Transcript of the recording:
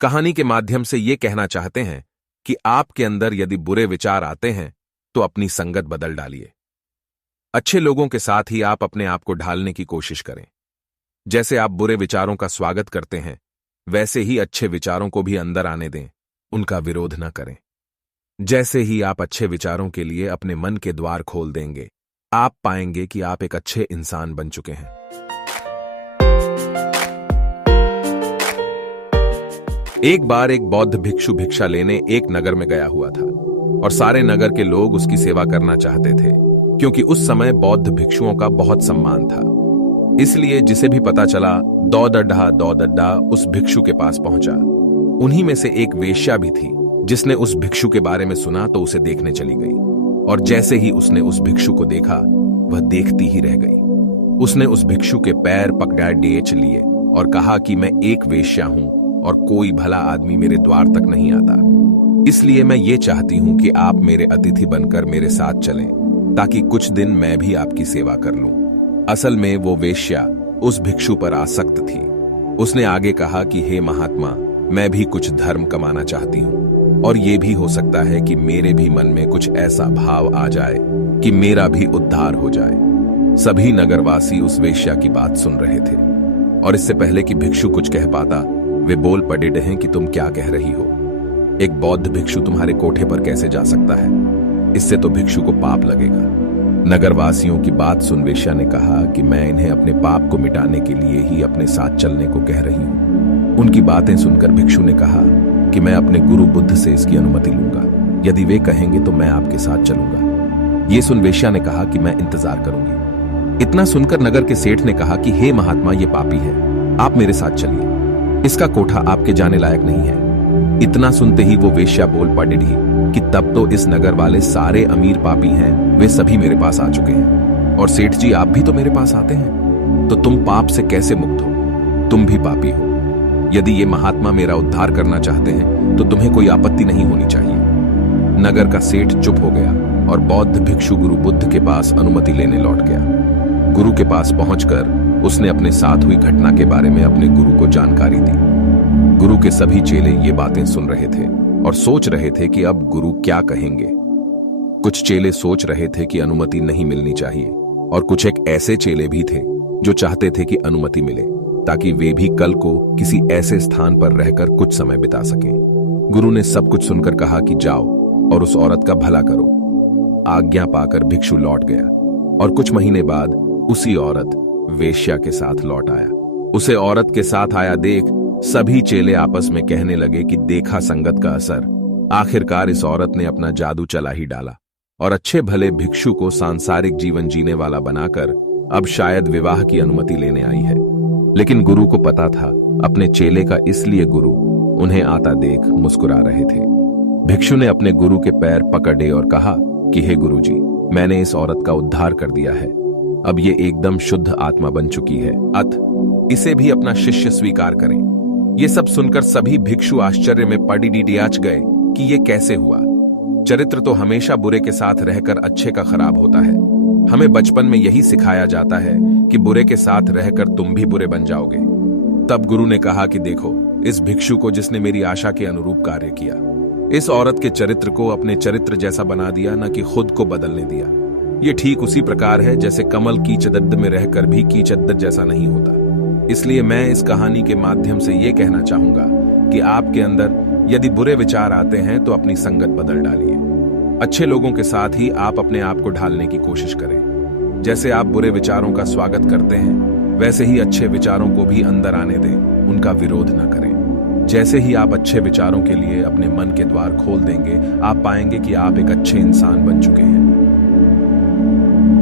कहानी के माध्यम से ये कहना चाहते हैं कि आपके अंदर यदि बुरे विचार आते हैं तो अपनी संगत बदल डालिए। अच्छे लोगों के साथ ही आप अपने आप को ढालने की कोशिश करें। जैसे आप बुरे विचारों का स्वागत करते हैं, वैसे ही अच्छे विचारों को भी अंदर आने दें, उनका विरोध न करें। जैसे ही आप अच्छे विचारों के लिए अपने मन के द्वार खोल देंगे, आप पाएंगे कि आप एक अच्छे इंसान बन चुके हैं। एक बार एक बौद्ध भिक्षु भिक्षा लेने एक नगर में गया हुआ था और सारे नगर के लोग उसकी सेवा करना चाहते थे, क्योंकि उस समय बौद्ध भिक्षुओं का बहुत सम्मान था। इसलिए जिसे भी पता चला, दौड़ड्ढा उस भिक्षु के पास पहुंचा। उन्हीं में से एक वेश्या भी थी, जिसने उस भिक्षु के बारे में सुना तो उसे देखने चली गई। और जैसे ही उसने उस भिक्षु को देखा, वह देखती ही रह गई। उसने उस भिक्षु के पैर पकड़ डेच लिए और कहा कि मैं एक वेश्या हूं और कोई भला आदमी मेरे द्वार तक नहीं आता, इसलिए मैं ये चाहती हूं कि आप मेरे अतिथि बनकर मेरे साथ चलें, ताकि कुछ दिन मैं भी आपकी सेवा कर लूं। असल में वो वेश्या उस भिक्षु पर आसक्त थी। उसने आगे कहा कि हे महात्मा, मैं भी कुछ धर्म कमाना चाहती हूं और ये भी हो सकता है कि मेरे भी मन में कुछ ऐसा भाव आ जाए कि मेरा भी उद्धार हो जाए। सभी नगरवासी उस वेश्या की बात सुन रहे थे और इससे पहले कि भिक्षु कुछ कह पाता, वे बोल पड़े हैं कि तुम क्या कह रही हो? एक बौद्ध भिक्षु तुम्हारे कोठे पर कैसे जा सकता है? इससे तो भिक्षु को पाप लगेगा। नगरवासियों की बात सुन वेश्या ने कहा कि मैं इन्हें अपने पाप को मिटाने के लिए ही अपने साथ चलने को कह रही हूं। उनकी बातें सुनकर भिक्षु ने कहा कि मैं अपने गुरु बुद्ध से इसकी अनुमति लूंगा। यदि वे कहेंगे तो मैं आपके साथ चलूंगा। ये सुन वेश्या ने कहा कि मैं इंतजार करूंगी। इतना सुनकर नगर के सेठ ने कहा कि हे महात्मा, ये पापी है, आप मेरे साथ चलिए, इसका कोठा आपके जाने लायक नहीं है। इतना सुनते ही वो वेश्या बोल पड़ी कि तब तो इस नगर वाले सारे अमीर पापी हैं, वे सभी मेरे पास आ चुके हैं और सेठ जी आप भी तो मेरे पास आते हैं, तो तुम पाप से कैसे मुक्त हो? तुम भी पापी हो। यदि ये महात्मा मेरा उद्धार करना चाहते हैं तो तुम्हें कोई आपत्ति नहीं होनी चाहिए। नगर का सेठ चुप हो गया और बौद्ध भिक्षु गुरु बुद्ध के पास अनुमति लेने लौट गया। गुरु के पास पहुंचकर उसने अपने साथ हुई घटना के बारे में अपने गुरु को जानकारी दी। गुरु के सभी चेले ये बातें सुन रहे थे और सोच रहे थे कि अब गुरु क्या कहेंगे। कुछ चेले सोच रहे थे कि अनुमति नहीं मिलनी चाहिए और कुछ एक ऐसे चेले भी थे जो चाहते थे कि अनुमति मिले, ताकि वे भी कल को किसी ऐसे स्थान पर रहकर कुछ समय बिता सकें। गुरु ने सब कुछ सुनकर कहा कि जाओ और उस औरत का भला करो। आज्ञा पाकर भिक्षु लौट गया और कुछ महीने बाद उसी औरत वेश्या के साथ लौट आया। उसे औरत के साथ आया देख सभी चेले आपस में कहने लगे कि देखा संगत का असर, आखिरकार इस औरत ने अपना जादू चला ही डाला और अच्छे भले भिक्षु को सांसारिक जीवन जीने वाला बनाकर अब शायद विवाह की अनुमति लेने आई है। लेकिन गुरु को पता था अपने चेले का, इसलिए गुरु उन्हें आता देख मुस्कुरा रहे थे। भिक्षु ने अपने गुरु के पैर पकड़े और कहा कि हे गुरुजी, मैंने इस औरत का उद्धार कर दिया है। अब ये एकदम शुद्ध आत्मा बन चुकी है, अतः इसे भी अपना शिष्य स्वीकार करें। ये सब सुनकर सभी भिक्षु आश्चर्य में पड़िडियाच गए कि ये कैसे हुआ। चरित्र तो हमेशा बुरे के साथ रहकर अच्छे का खराब होता है। हमें बचपन में यही सिखाया जाता है कि बुरे के साथ रहकर तुम भी बुरे बन जाओगे। तब गुरु ने कहा कि देखो, इस भिक्षु को जिसने मेरी आशा के अनुरूप कार्य किया, इस औरत के चरित्र को अपने चरित्र जैसा बना दिया, न कि खुद को बदलने दिया। ये ठीक उसी प्रकार है जैसे कमल कीचदद्द में रहकर भी कीचद्द जैसा नहीं होता। इसलिए मैं इस कहानी के माध्यम से ये कहना चाहूंगा कि आपके अंदर यदि बुरे विचार आते हैं तो अपनी संगत बदल डालिए। अच्छे लोगों के साथ ही आप अपने आप को ढालने की कोशिश करें। जैसे आप बुरे विचारों का स्वागत करते हैं, वैसे ही अच्छे विचारों को भी अंदर आने दें, उनका विरोध न करें। जैसे ही आप अच्छे विचारों के लिए अपने मन के द्वार खोल देंगे, आप पाएंगे कि आप एक अच्छे इंसान बन चुके हैं।